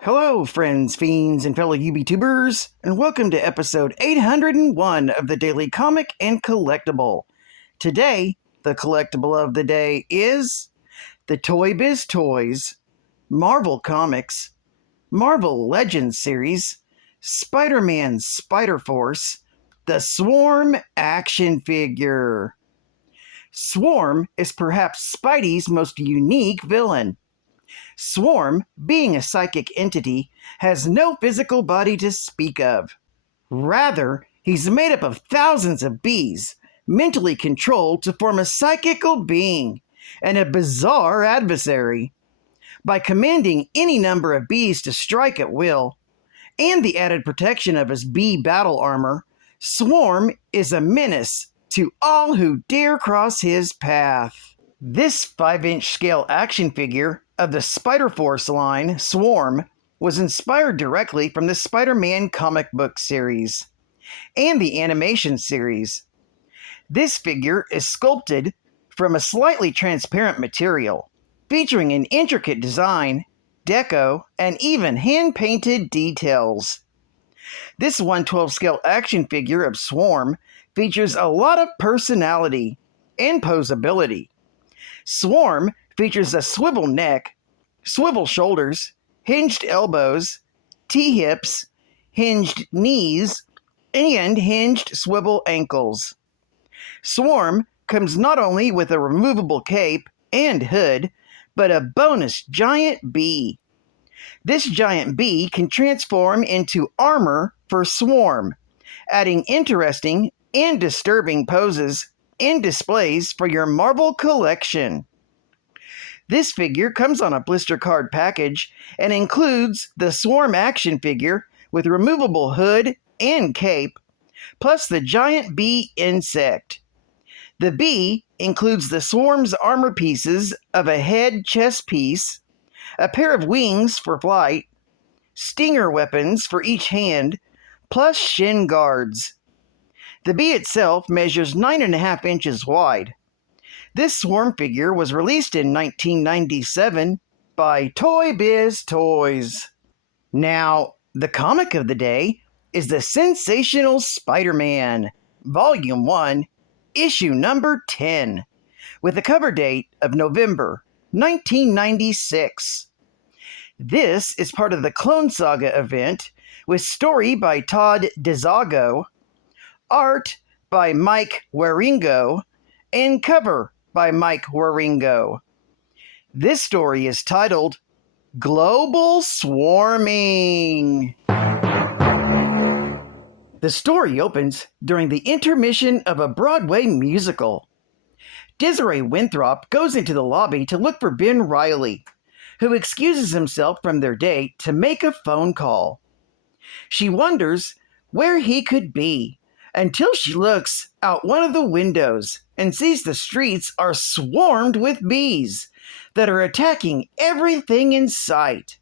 Hello, friends, fiends, and fellow UBTubers, and welcome to episode 801 of the Daily Comic and Collectible. Today, the collectible of the day is the Toybiz Toys, Marvel Comics, Marvel Legends series, Spider-Man Spider-Force, the Swarm action figure. Swarm is perhaps Spidey's most unique villain. Swarm, being a psychic entity, has no physical body to speak of. Rather, he's made up of thousands of bees, mentally controlled to form a psychical being and a bizarre adversary. By commanding any number of bees to strike at will, and the added protection of his bee battle armor, Swarm is a menace to all who dare cross his path. This 5-inch scale action figure of the Spider-Force line, Swarm, was inspired directly from the Spider-Man comic book series and the animation series. This figure is sculpted from a slightly transparent material, featuring an intricate design, deco, and even hand-painted details. This 1/12 scale action figure of Swarm features a lot of personality and posability. Swarm features a swivel neck, swivel shoulders, hinged elbows, T-hips, hinged knees, and hinged swivel ankles. Swarm comes not only with a removable cape and hood, but a bonus giant bee. This giant bee can transform into armor for Swarm, adding interesting and disturbing poses and displays for your Marvel collection. This figure comes on a blister card package and includes the Swarm action figure with removable hood and cape, plus the giant bee insect. The bee includes the Swarm's armor pieces of a head chest piece, a pair of wings for flight, stinger weapons for each hand, plus shin guards. The bee itself measures 9.5 inches wide. This Swarm figure was released in 1997 by Toybiz Toys. Now, the comic of the day is the Sensational Spider-Man, Volume 1, Issue number 10, with a cover date of November 1996. This is part of the Clone Saga event, with story by Todd DeZago, art by Mike Waringo, and cover by Mike Waringo. This story is titled Global Swarming. The story opens during the intermission of a Broadway musical. Desiree Winthrop goes into the lobby to look for Ben Reilly, who excuses himself from their date to make a phone call. She wonders where he could be, until she looks out one of the windows and sees the streets are swarmed with bees that are attacking everything in sight.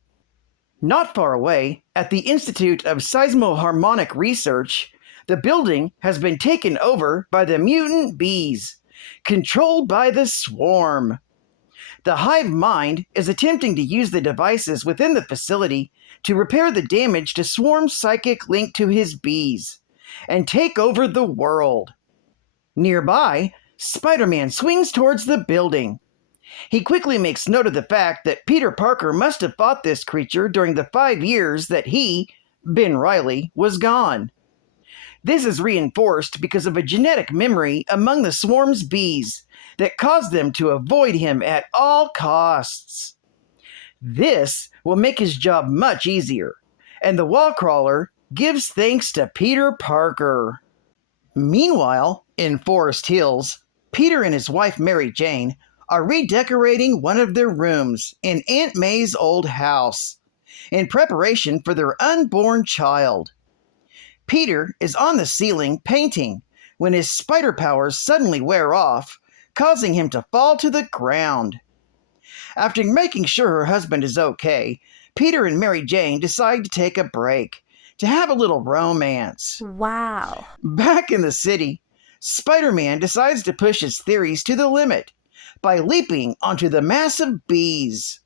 Not far away, at the Institute of Seismoharmonic Research, the building has been taken over by the mutant bees, controlled by the swarm. The hive mind is attempting to use the devices within the facility to repair the damage to Swarm's psychic link to his bees and take over the world. Nearby, Spider-Man swings towards the building. He quickly makes note of the fact that Peter Parker must have fought this creature during the 5 years that he, Ben Reilly, was gone. This is reinforced because of a genetic memory among the swarm's bees that caused them to avoid him at all costs. This will make his job much easier, and the wall crawler gives thanks to Peter Parker. Meanwhile, in Forest Hills, Peter and his wife Mary Jane are redecorating one of their rooms in Aunt May's old house in preparation for their unborn child. Peter is on the ceiling painting when his spider powers suddenly wear off, causing him to fall to the ground. After making sure her husband is okay, Peter and Mary Jane decide to take a break to have a little romance. Wow. Back in the city, Spider-Man decides to push his theories to the limit by leaping onto the massive bees.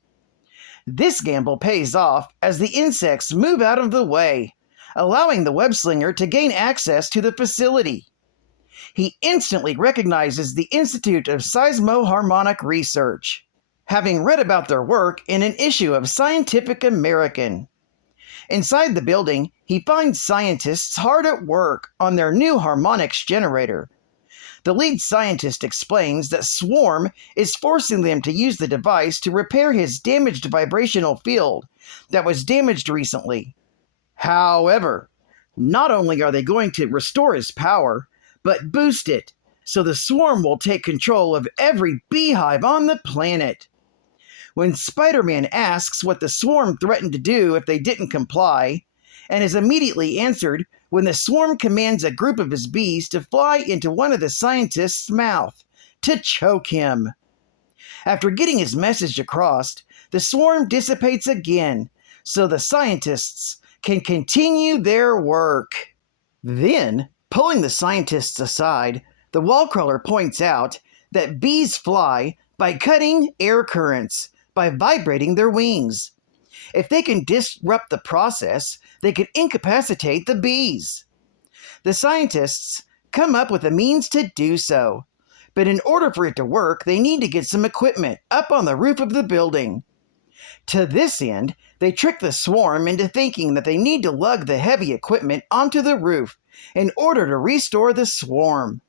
This gamble pays off as the insects move out of the way, allowing the web-slinger to gain access to the facility. He instantly recognizes the Institute of Seismoharmonic Research, having read about their work in an issue of Scientific American. Inside the building, he finds scientists hard at work on their new harmonics generator. The lead scientist explains that Swarm is forcing them to use the device to repair his damaged vibrational field that was damaged recently. However, not only are they going to restore his power, but boost it, so the Swarm will take control of every beehive on the planet. When Spider-Man asks what the Swarm threatened to do if they didn't comply, and is immediately answered when the Swarm commands a group of his bees to fly into one of the scientist's mouth to choke him. After getting his message across, the Swarm dissipates again, so the scientists can continue their work. Then, pulling the scientists aside, the wallcrawler points out that bees fly by cutting air currents by vibrating their wings. If they can disrupt the process, they can incapacitate the bees. The scientists come up with a means to do so, but in order for it to work, they need to get some equipment up on the roof of the building. To this end, they trick the Swarm into thinking that they need to lug the heavy equipment onto the roof in order to restore the Swarm.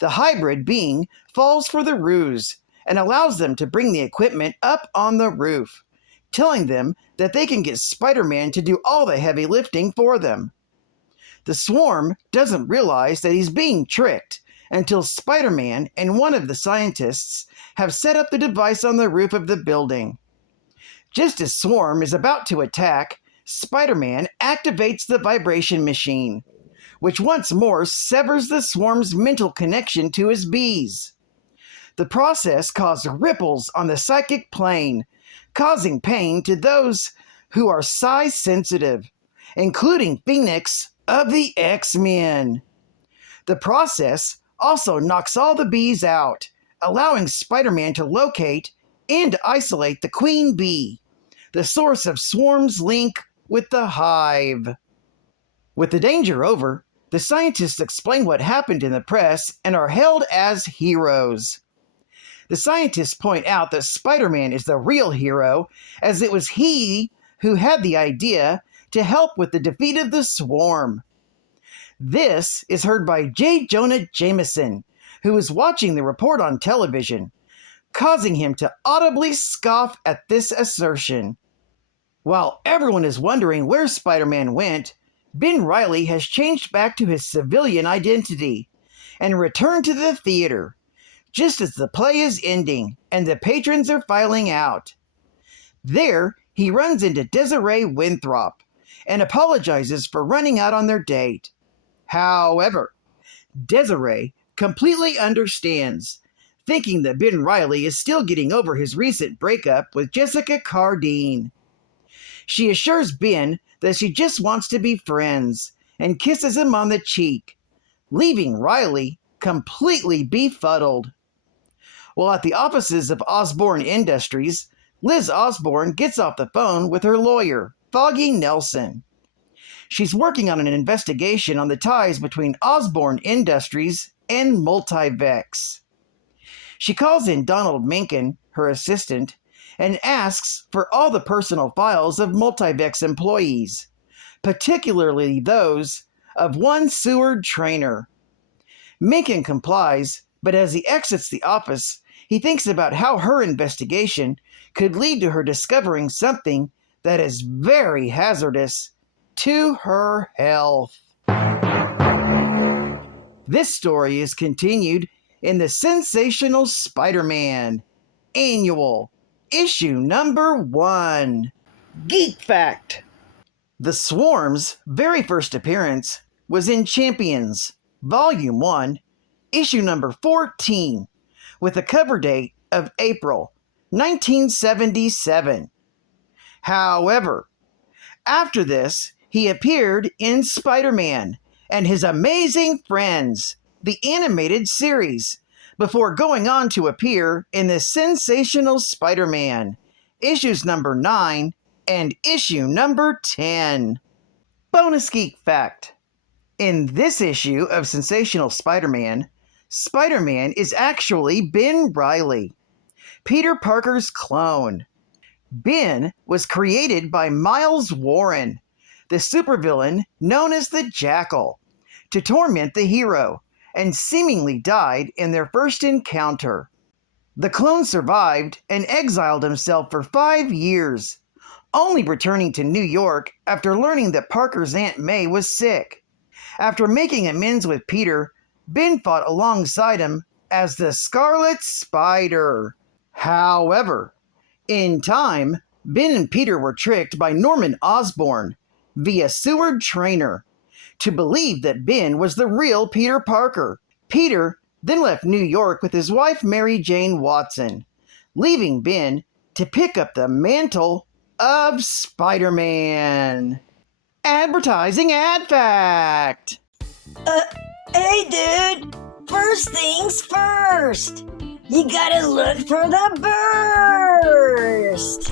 The hybrid being falls for the ruse and allows them to bring the equipment up on the roof, telling them that they can get Spider-Man to do all the heavy lifting for them. The Swarm doesn't realize that he's being tricked until Spider-Man and one of the scientists have set up the device on the roof of the building. Just as Swarm is about to attack, Spider-Man activates the vibration machine, which once more severs the Swarm's mental connection to his bees. The process caused ripples on the psychic plane, causing pain to those who are size sensitive, including Phoenix of the X-Men. The process also knocks all the bees out, allowing Spider-Man to locate and isolate the queen bee, the source of Swarm's link with the hive. With the danger over, the scientists explain what happened in the press and are hailed as heroes. The scientists point out that Spider-Man is the real hero, as it was he who had the idea to help with the defeat of the Swarm. This is heard by J. Jonah Jameson, who is watching the report on television, causing him to audibly scoff at this assertion. While everyone is wondering where Spider-Man went, Ben Reilly has changed back to his civilian identity and returned to the theater, just as the play is ending and the patrons are filing out. There, he runs into Desiree Winthrop and apologizes for running out on their date. However, Desiree completely understands, thinking that Ben Reilly is still getting over his recent breakup with Jessica Cardine. She assures Ben that she just wants to be friends and kisses him on the cheek, leaving Reilly completely befuddled. While at the offices of Osborne Industries, Liz Osborne gets off the phone with her lawyer, Foggy Nelson. She's working on an investigation on the ties between Osborne Industries and Multivex. She calls in Donald Mencken, her assistant, and asks for all the personal files of Multivex employees, particularly those of one Seward Trainer. Mencken complies, but as he exits the office, he thinks about how her investigation could lead to her discovering something that is very hazardous to her health. This story is continued in the Sensational Spider-Man Annual, Issue number 1. Geek Fact: the Swarm's very first appearance was in Champions, Volume 1, Issue number 14, with a cover date of April 1977. However, after this, he appeared in Spider-Man and His Amazing Friends, the animated series, before going on to appear in the Sensational Spider-Man issues number 9, and issue number 10. Bonus Geek Fact. In this issue of Sensational Spider-Man, Spider-Man is actually Ben Reilly, Peter Parker's clone. Ben was created by Miles Warren, the supervillain known as the Jackal, to torment the hero, and seemingly died in their first encounter. The clone survived and exiled himself for 5 years, only returning to New York after learning that Parker's Aunt May was sick. After making amends with Peter, Ben fought alongside him as the Scarlet Spider. However, in time, Ben and Peter were tricked by Norman Osborn via Seward Trainer to believe that Ben was the real Peter Parker. Peter then left New York with his wife Mary Jane Watson, leaving Ben to pick up the mantle of Spider-Man. Advertising ad fact. Hey dude, first things first. You gotta look for the burst.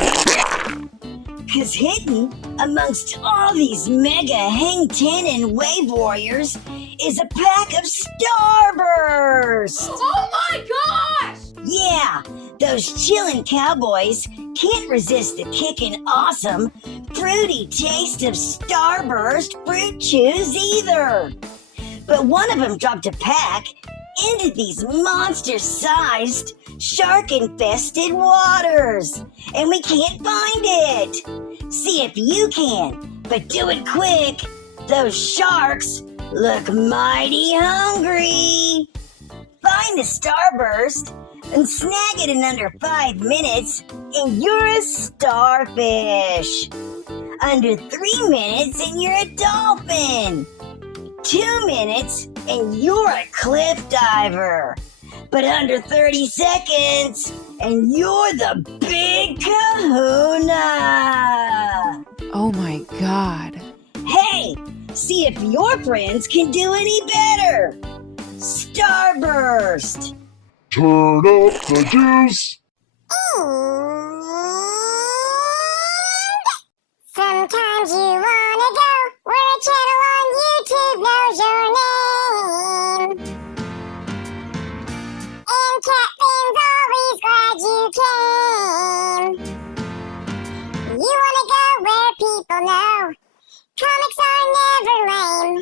'Cause hidden amongst all these mega hang 10 and wave warriors is a pack of Starburst. Oh my gosh! Yeah, those chillin' cowboys can't resist the kickin' awesome, fruity taste of Starburst fruit chews either. But one of them dropped a pack into these monster-sized, shark-infested waters, and we can't find it. See if you can, but do it quick. Those sharks look mighty hungry. Find the Starburst and snag it in under 5 minutes, and you're a starfish. Under 3 minutes, and you're a dolphin. 2 minutes, and you're a cliff diver. But under 30 seconds, and you're the big kahuna. Oh my god. Hey, see if your friends can do any better. Starburst. Turn up the juice. Sometimes you wanna go where a channel on YouTube knows your name. And Captain's always glad you came. You wanna go where people know comics are never lame.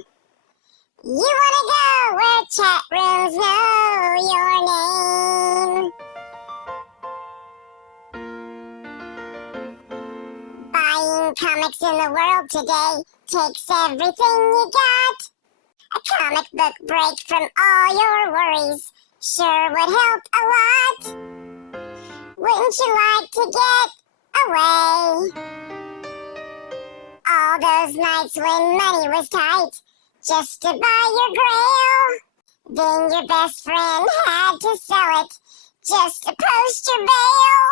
You wanna go where chat rooms know your name. Buying comics in the world today takes everything you got. A comic book break from all your worries sure would help a lot. Wouldn't you like to get away? All those nights when money was tight just to buy your grail. Then your best friend had to sell it just to post your bail.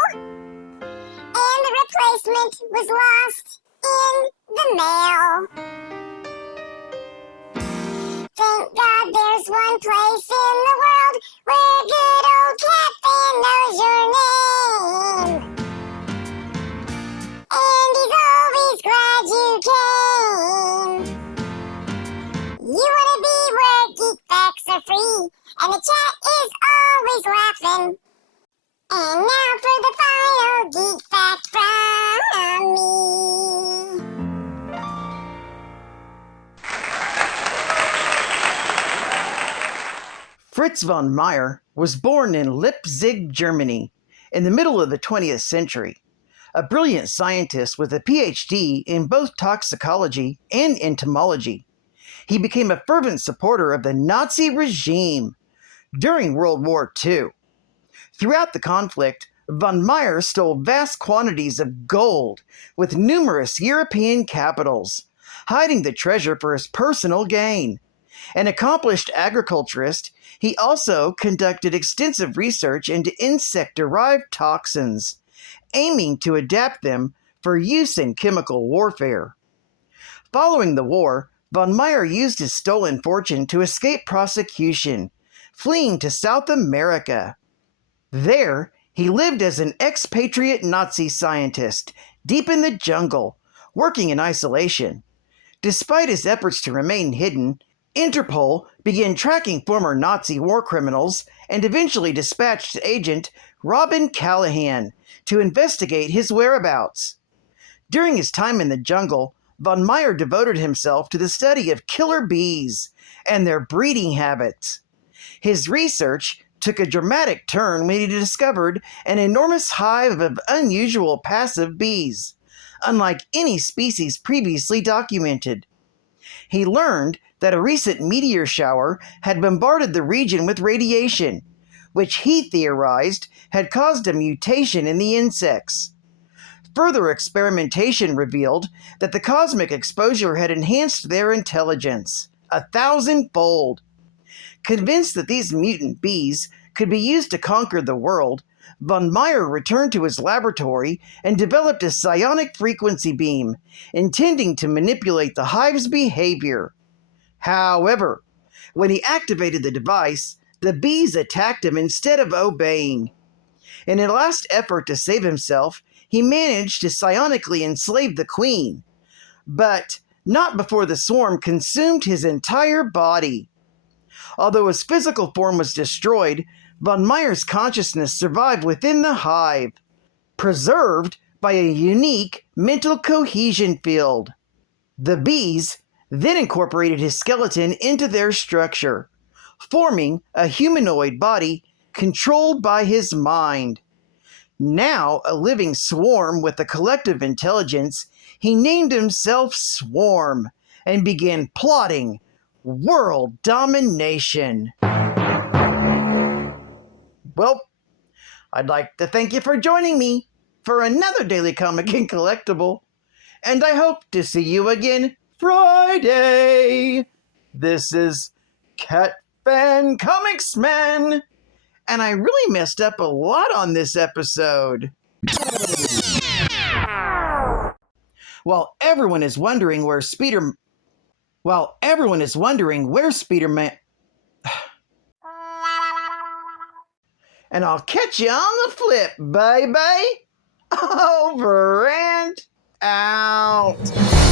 And the replacement was lost in the mail. Thank God there's one place in the world where good old Captain knows your name. And he's always glad you came. You wanna be where geek facts are free, and the chat is always laughing. And now for the final geek fact from me. Fritz von Meyer was born in Leipzig, Germany, in the middle of the 20th century. A brilliant scientist with a PhD in both toxicology and entomology. He became a fervent supporter of the Nazi regime during World War II. Throughout the conflict, von Meyer stole vast quantities of gold with numerous European capitals, hiding the treasure for his personal gain. An accomplished agriculturist, he also conducted extensive research into insect-derived toxins, aiming to adapt them for use in chemical warfare. Following the war, von Meyer used his stolen fortune to escape prosecution, fleeing to South America. There, He lived as an expatriate Nazi scientist, deep in the jungle, working in isolation. Despite his efforts to remain hidden, Interpol began tracking former Nazi war criminals and eventually dispatched agent Robin Callahan to investigate his whereabouts. During his time in the jungle, von Meyer devoted himself to the study of killer bees and their breeding habits. His research took a dramatic turn when he discovered an enormous hive of unusual passive bees, unlike any species previously documented. He learned that a recent meteor shower had bombarded the region with radiation, which he theorized had caused a mutation in the insects. Further experimentation revealed that the cosmic exposure had enhanced their intelligence 1,000-fold. Convinced that these mutant bees could be used to conquer the world, von Meyer returned to his laboratory and developed a psionic frequency beam, intending to manipulate the hive's behavior. However, when he activated the device, the bees attacked him instead of obeying. In a last effort to save himself, he managed to psionically enslave the queen, but not before the swarm consumed his entire body. Although his physical form was destroyed, von Meyer's consciousness survived within the hive, preserved by a unique mental cohesion field. The bees then incorporated his skeleton into their structure, forming a humanoid body controlled by his mind. Now a living swarm with a collective intelligence, he named himself Swarm and began plotting world domination. Well, I'd like to thank you for joining me for another Daily Comic and Collectible, and I hope to see you again Friday. This is Cat Fan Comics Man, and I really messed up a lot on this episode. While everyone is wondering where Spiderman... And I'll catch you on the flip, baby. Over and out.